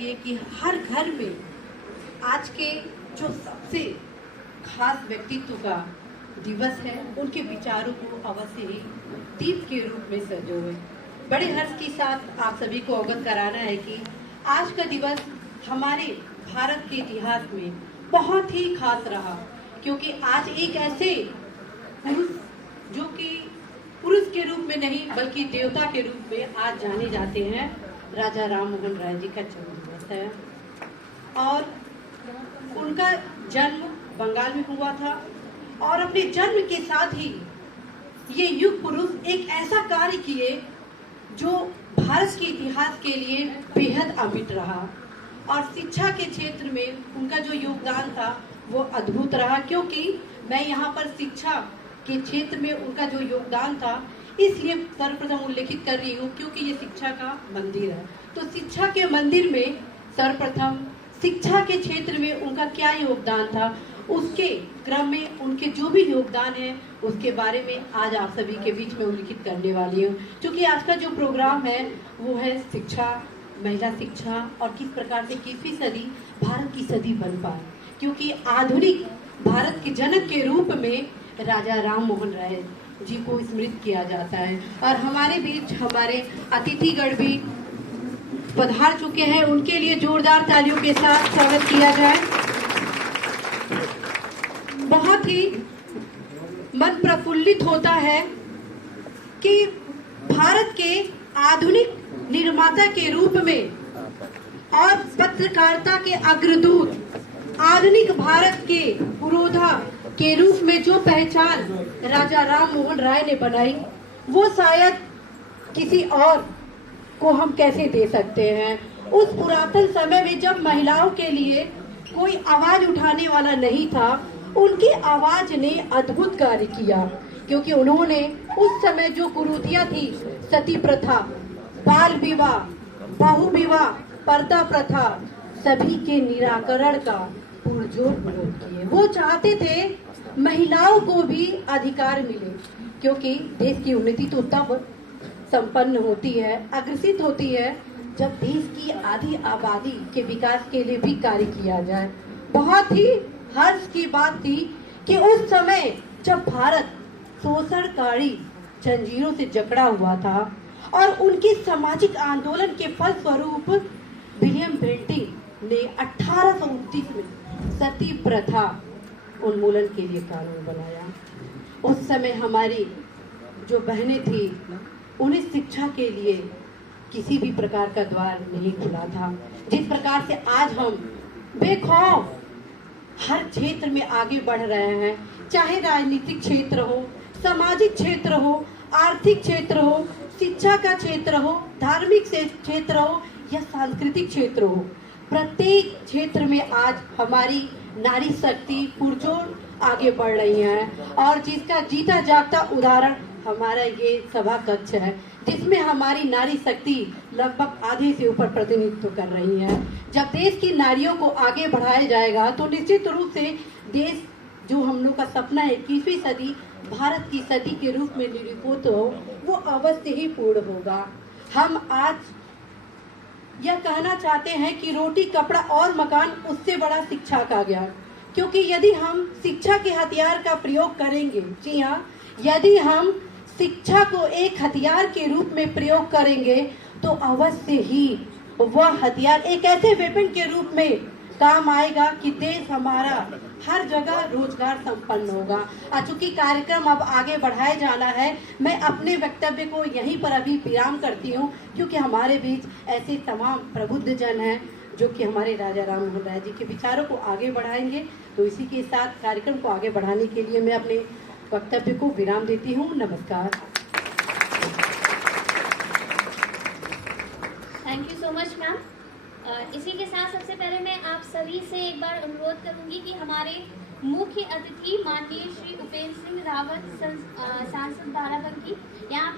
ये कि हर घर में आज के जो सबसे खास व्यक्तित्व का दिवस है, उनके विचारों को अवश्य ही दीप के रूप में संजोए। बड़े हर्ष के साथ आप सभी को अवगत कराना है कि आज का दिवस हमारे भारत के इतिहास में बहुत ही खास रहा, क्योंकि आज एक ऐसे पुरुष जो कि पुरुष के रूप में नहीं बल्कि देवता के रूप में आज जाने जाते हैं, राजा राम मोहन राय जी का जन्म दिवस है। और उनका जन्म बंगाल में हुआ था और अपने जन्म के साथ ही ये युग पुरुष एक ऐसा कार्य किए जो भारत के इतिहास के लिए बेहद अमिट रहा। और शिक्षा के क्षेत्र में उनका जो योगदान था वो अद्भुत रहा, क्योंकि मैं यहाँ पर शिक्षा के क्षेत्र में उनका जो योगदान था इसलिए सर्वप्रथम उल्लेखित कर रही हूँ, क्योंकि ये शिक्षा का मंदिर है। तो शिक्षा के मंदिर में सर्वप्रथम शिक्षा के क्षेत्र में उनका क्या योगदान था, उसके क्रम में उनके जो भी योगदान है उसके बारे में आज आप सभी के बीच में उल्लेखित करने वाली हूँ। क्योंकि आज का जो प्रोग्राम है वो है शिक्षा, महिला शिक्षा और किस प्रकार से 21वीं सदी भारत की सदी बन पाए, क्योंकि आधुनिक भारत के जनक के रूप में राजा राम मोहन राय जी को स्मृत किया जाता है। और हमारे बीच हमारे अतिथिगण भी पधार चुके हैं, उनके लिए जोरदार तालियों के साथ स्वागत किया जाए। बहुत ही मन प्रफुल्लित होता है कि भारत के आधुनिक निर्माता के रूप में और पत्रकारिता के अग्रदूत, आधुनिक भारत के पुरोधा के रूप में जो पहचान राजा राम मोहन राय ने बनाई, वो शायद किसी और को हम कैसे दे सकते हैं। उस पुरातन समय में जब महिलाओं के लिए कोई आवाज उठाने वाला नहीं था, उनकी आवाज ने अद्भुत कार्य किया, क्योंकि उन्होंने उस समय जो कुरीतियां थी, सती प्रथा, बाल विवाह, बहु विवाह, पर्दा प्रथा, सभी के निराकरण का पुरजोर विरोध किए। वो चाहते थे महिलाओं को भी अधिकार मिले, क्योंकि देश की उन्नति तो तब संपन्न होती है, अग्रसित होती है, जब देश की आधी आबादी के विकास के लिए भी कार्य किया जाए। बहुत ही हर्ष की बात थी कि उस समय जब भारत शोषणकारी जंजीरों से जकड़ा हुआ था और उनके सामाजिक आंदोलन के फलस्वरूप विलियम बेंटिंक ने 1829 में सती प्रथा उन्मूलन के लिए कानून बनाया। उस समय हमारी जो बहनें थी उन्हें शिक्षा के लिए किसी भी प्रकार का द्वार नहीं खुला था। जिस प्रकार से आज हम बेखौफ हर क्षेत्र में आगे बढ़ रहे हैं, चाहे राजनीतिक क्षेत्र हो, सामाजिक क्षेत्र हो, आर्थिक क्षेत्र हो, शिक्षा का क्षेत्र हो, धार्मिक क्षेत्र हो या सांस्कृतिक क्षेत्र हो, प्रत्येक क्षेत्र में आज हमारी नारी शक्ति पुरजोर आगे बढ़ रही है। और जिसका जीता जागता उदाहरण हमारा ये सभा कक्ष है, जिसमें हमारी नारी शक्ति लगभग आधे से ऊपर प्रतिनिधित्व कर रही है। जब देश की नारियों को आगे बढ़ाया जाएगा तो निश्चित रूप से देश जो हम लोग का सपना है 21वीं सदी भारत की सदी के रूप में निरूपित हो, वो अवश्य ही पूर्ण होगा। हम आज यह कहना चाहते हैं कि रोटी, कपड़ा और मकान उससे बड़ा शिक्षा का ज्ञान, क्योंकि यदि हम शिक्षा के हथियार का प्रयोग करेंगे, जी हाँ, यदि हम शिक्षा को एक हथियार के रूप में प्रयोग करेंगे तो अवश्य ही वह हथियार एक ऐसे वेपन के रूप में काम आएगा कि देश हमारा हर जगह रोजगार संपन्न होगा। चूंकि कार्यक्रम अब आगे बढ़ाया जाना है, मैं अपने वक्तव्य को यहीं पर अभी विराम करती हूँ, क्योंकि हमारे बीच ऐसे तमाम प्रबुद्ध जन हैं जो कि हमारे राजा राम मोहन राय जी के विचारों को आगे बढ़ाएंगे। तो इसी के साथ कार्यक्रम को आगे बढ़ाने के लिए मैं अपने वक्तव्य को विराम देती हूँ। नमस्कार। Thank you so much ma'am. इसी के साथ सबसे पहले मैं आप सभी से एक बार अनुरोध करूंगी कि हमारे मुख्य अतिथि माननीय श्री उपेंद्र सिंह रावत सांसद बाराबंकी यहाँ